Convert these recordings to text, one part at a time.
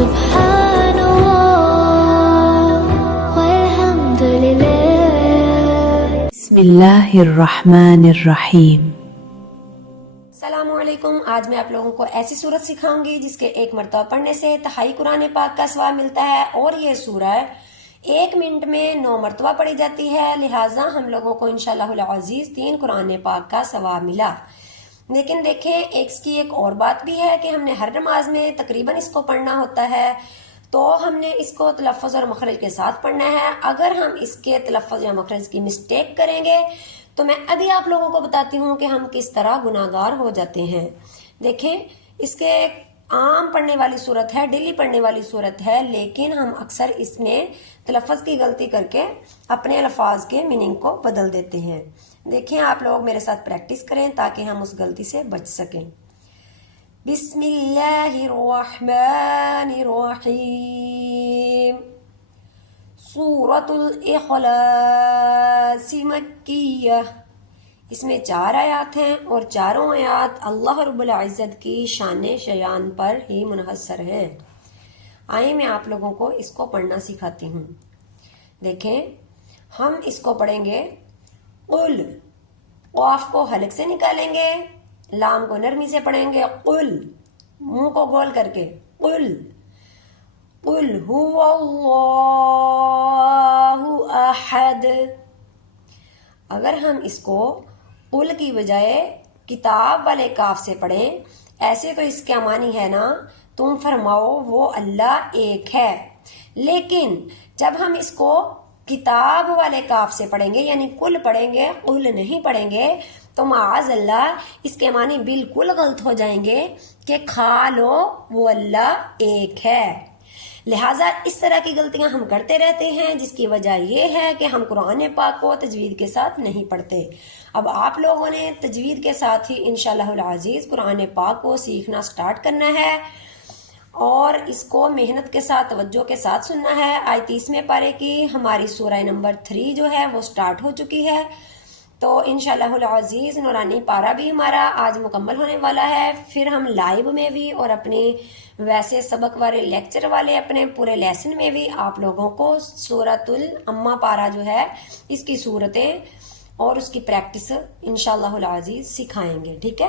سبحان اللہ والحمد للہ۔ بسم اللہ الرحمن الرحیم۔ السلام علیکم۔ آج میں آپ لوگوں کو ایسی سورت سکھاؤں گی جس کے ایک مرتبہ پڑھنے سے تہائی قرآن پاک کا ثواب ملتا ہے، اور یہ سورہ 1 منٹ میں 9 مرتبہ پڑھی جاتی ہے، لہٰذا ہم لوگوں کو انشاءاللہ العزیز 3 قرآن پاک کا ثواب ملا۔ لیکن دیکھیں اس کی ایک اور بات بھی ہے کہ ہم نے ہر نماز میں تقریباً اس کو پڑھنا ہوتا ہے، تو ہم نے اس کو تلفظ اور مخرج کے ساتھ پڑھنا ہے۔ اگر ہم اس کے تلفظ یا مخرج کی مسٹیک کریں گے تو میں ابھی آپ لوگوں کو بتاتی ہوں کہ ہم کس طرح گناہگار ہو جاتے ہیں۔ دیکھیں اس کے عام پڑھنے والی صورت ہے، ڈیلی پڑھنے والی صورت ہے، لیکن ہم اکثر اس میں تلفظ کی غلطی کر کے اپنے الفاظ کے میننگ کو بدل دیتے ہیں۔ دیکھیں آپ لوگ میرے ساتھ پریکٹس کریں تاکہ ہم اس غلطی سے بچ سکیں۔ بسم اللہ الرحمن الرحیم۔ سورۃ الاخلاص مکیہ۔ اس میں 4 آیات ہیں اور چاروں آیات اللہ رب العزت کی شان شیان پر ہی منحصر ہیں۔ آئیں میں آپ لوگوں کو اس کو پڑھنا سکھاتی ہوں۔ دیکھیں ہم اس کو پڑھیں گے قل، قاف کو حلق سے نکالیں گے، لام کو نرمی سے پڑھیں گے قل، منہ کو گول کر کے قل، قل هو اللہ احد۔ اگر ہم اس کو قل کی بجائے کتاب والے کاف سے پڑھیں، ایسے تو اس کا معنی ہے نا تم فرماؤ وہ اللہ ایک ہے، لیکن جب ہم اس کو کتاب والے کاف سے پڑھیں گے یعنی کل پڑھیں گے، قل نہیں پڑھیں گے، تو معاذ اللہ اس کے معنی بالکل غلط ہو جائیں گے کہ کھا لو وہ اللہ ایک ہے۔ لہٰذا اس طرح کی غلطیاں ہم کرتے رہتے ہیں، جس کی وجہ یہ ہے کہ ہم قرآن پاک کو تجوید کے ساتھ نہیں پڑھتے۔ اب آپ لوگوں نے تجوید کے ساتھ ہی انشاءاللہ العزیز قرآن پاک کو سیکھنا سٹارٹ کرنا ہے، اور اس کو محنت کے ساتھ توجہ کے ساتھ سننا ہے۔ آیت 30 پارے کی ہماری سورہ نمبر 3 جو ہے وہ سٹارٹ ہو چکی ہے، تو انشاءاللہ العزیز نورانی پارہ بھی ہمارا آج مکمل ہونے والا ہے۔ پھر ہم لائیو میں بھی اور اپنی ویسے سبق والے لیکچر والے اپنے پورے لیسن میں بھی آپ لوگوں کو سورۃ الامہ پارہ جو ہے اس کی صورتیں اور اس کی پریکٹس انشاءاللہ العزیز سکھائیں گے، ٹھیک ہے؟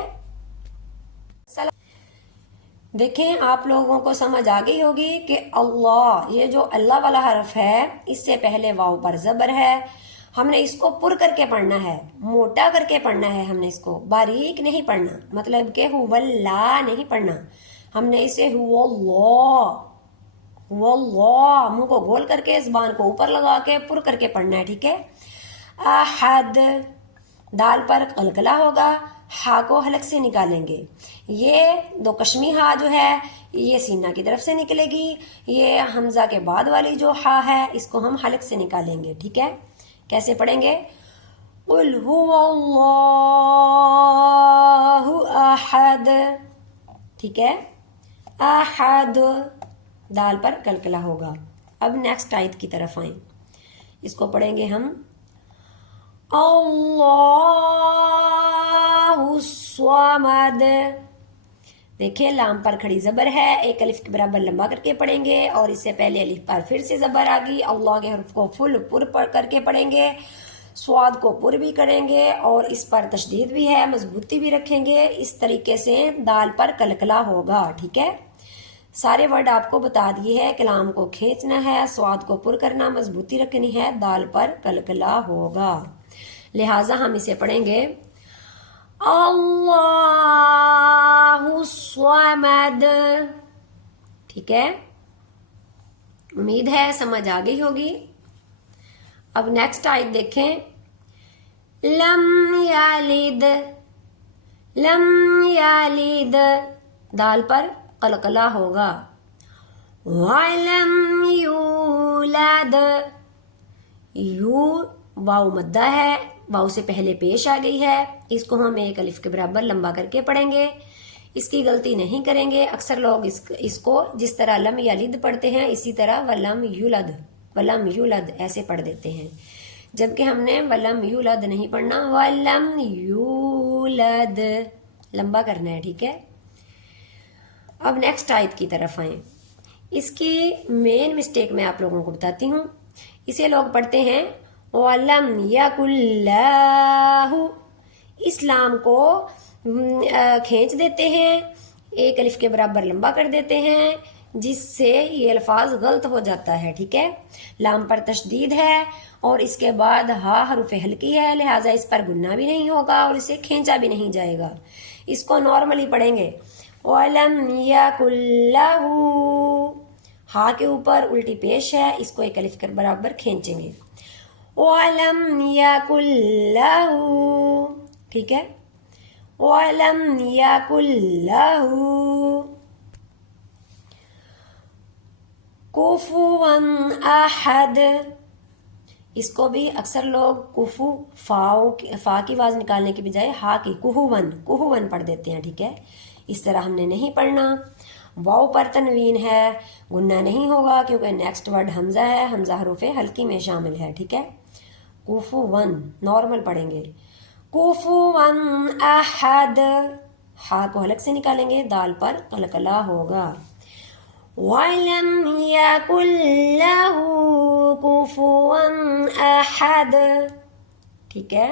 دیکھیں آپ لوگوں کو سمجھ آ گئی ہوگی کہ اللہ، یہ جو اللہ والا حرف ہے اس سے پہلے واو پر زبر ہے، ہم نے اس کو پر کر کے پڑھنا ہے، موٹا کر کے پڑھنا ہے، ہم نے اس کو باریک نہیں پڑھنا، مطلب کہ ہو اللہ نہیں پڑھنا، ہم نے اسے ہو اللہ منہ کو گول کر کے زبان کو اوپر لگا کے پر کر کے پڑھنا ہے، ٹھیک ہے؟ احد، دال پر قلقلہ ہوگا، ہا کو حلق سے نکالیں گے، یہ 2 کشمی ہا جو ہے یہ سینہ کی طرف سے نکلے گی، یہ حمزہ کے بعد والی جو ہا ہے اس کو ہم حلق سے نکالیں گے، ٹھیک ہے؟ کیسے پڑھیں گے؟ قل هو اللہ احد، ٹھیک ہے؟ احد، دال پر قلقلہ ہوگا۔ اب نیکسٹ آیت کی طرف آئیں، اس کو پڑھیں گے ہم اللہ الصمد۔ دیکھیں لام پر کھڑی زبر ہے، ایک الف کے برابر لمبا کر کے پڑھیں گے، اور اس سے پہلے الف پر پھر سے زبر آ گئی، اللہ کے حرف کو فل پر کر کے پڑھیں گے، سواد کو پر بھی کریں گے، اور اس پر تشدید بھی ہے، مضبوطی بھی رکھیں گے، اس طریقے سے دال پر قلقلہ ہوگا، ٹھیک ہے؟ سارے ورڈ آپ کو بتا دیے ہے، کلام کو کھینچنا ہے، سواد کو پر کرنا، مضبوطی رکھنی ہے، دال پر قلقلہ ہوگا، لہٰذا ہم اسے پڑھیں گے اللہ الصمد، ٹھیک ہے؟ امید ہے سمجھ آ گئی ہوگی۔ اب نیکسٹ آیت دیکھیں، لم یلد، لم یلد، دال پر قلقلہ ہوگا، وَلَمْ یولد، یو واو مدہ ہے، واو سے پہلے پیش آ گئی ہے، اس کو ہم ایک الف کے برابر لمبا کر کے پڑھیں گے، اس کی غلطی نہیں کریں گے۔ اکثر لوگ اس کو جس طرح لم یلد پڑھتے ہیں اسی طرح ولم یولد، ولم یولد ایسے پڑھ دیتے ہیں، جبکہ ہم نے ولم یولد نہیں پڑھنا، ولم یولد لمبا کرنا ہے، ٹھیک ہے؟ اب نیکسٹ آیت کی طرف آئیں، اس کی مین مسٹیک میں آپ لوگوں کو بتاتی ہوں. اسے لوگ پڑھتے ہیں وَلَمْ يَكُنْ لَهُ، اسلام کو کھینچ دیتے ہیں، ایک الف کے برابر لمبا کر دیتے ہیں، جس سے یہ الفاظ غلط ہو جاتا ہے. ٹھیک ہے، لام پر تشدید ہے اور اس کے بعد ہا حرف ہلکی ہے، لہٰذا اس پر گننا بھی نہیں ہوگا اور اسے کھینچا بھی نہیں جائے گا. اس کو نارملی پڑھیں گے وَلَمْ يَكُنْ لَهُ، ہا کے اوپر الٹی پیش ہے، اس کو ایک الف کے برابر کھینچیں گے. وَلَمْ يَكُنْ لَهُ، ٹھیک ہے. وَلَمْ يَكُنْ لَهُ كُفُوًا أَحَدٌ، اس کو بھی اکثر لوگ کفو فا کی آواز نکالنے کی بجائے ہا کی کوہون پڑھ دیتے ہیں. ٹھیک ہے، اس طرح ہم نے نہیں پڑھنا. واو پر تنوین ہے، گننا نہیں ہوگا کیونکہ نیکسٹ ورڈ حمزہ ہے، حمزہ حروف ہلکی میں شامل ہے. ٹھیک ہے، کوفون نارمل پڑھیں گے. کوفون احد، ہا کو حلق سے نکالیں گے، دال پر قلقلہ ہوگا. وَلَمْ يَكُنْ لَهُ كُفُوًا أَحَدٌ. ٹھیک ہے،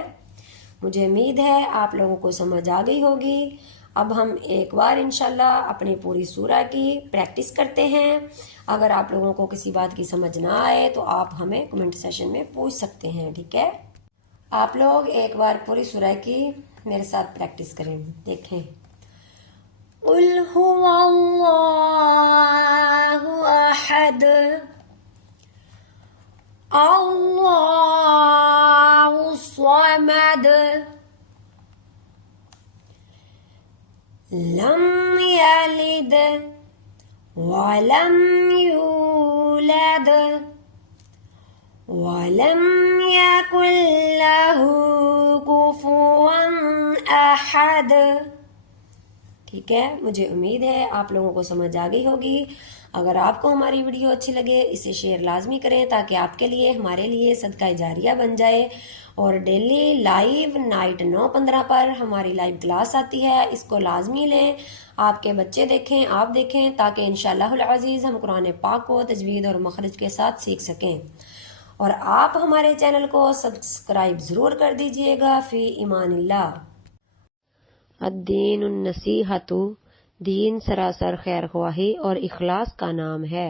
مجھے امید ہے آپ لوگوں کو سمجھ آ گئی ہوگی. اب ہم ایک بار انشاءاللہ اپنی پوری سورہ کی پریکٹس کرتے ہیں. اگر آپ لوگوں کو کسی بات کی سمجھ نہ آئے تو آپ ہمیں کمنٹ سیشن میں پوچھ سکتے ہیں. ٹھیک ہے، آپ لوگ ایک بار پوری سورہ کی میرے ساتھ پریکٹس کریں. دیکھیں، قُلْ هُوَ اللَّهُ أَحَدٌ اللَّهُ الصَّمَدُ لَمْ يَلِدْ وَلَمْ يُولَدْ وَلَمْ يَكُنْ لَهُ كُفُوًا أَحَدٌ. ٹھیک ہے، مجھے امید ہے آپ لوگوں کو سمجھ آ گئی ہوگی. اگر آپ کو ہماری ویڈیو اچھی لگے اسے شیئر لازمی کریں تاکہ آپ کے لیے ہمارے لیے صدقہ جاریہ بن جائے. اور ڈیلی لائیو نائٹ 9:15 پر ہماری لائیو کلاس آتی ہے، اس کو لازمی لیں. آپ کے بچے دیکھیں، آپ دیکھیں، تاکہ انشاءاللہ العزیز ہم قرآن پاک کو تجوید اور مخرج کے ساتھ سیکھ سکیں. اور آپ ہمارے چینل کو سبسکرائب ضرور کر دیجئے گا. فی امان اللہ. الدین النصیحۃ، دین سراسر خیر خواہی اور اخلاص کا نام ہے.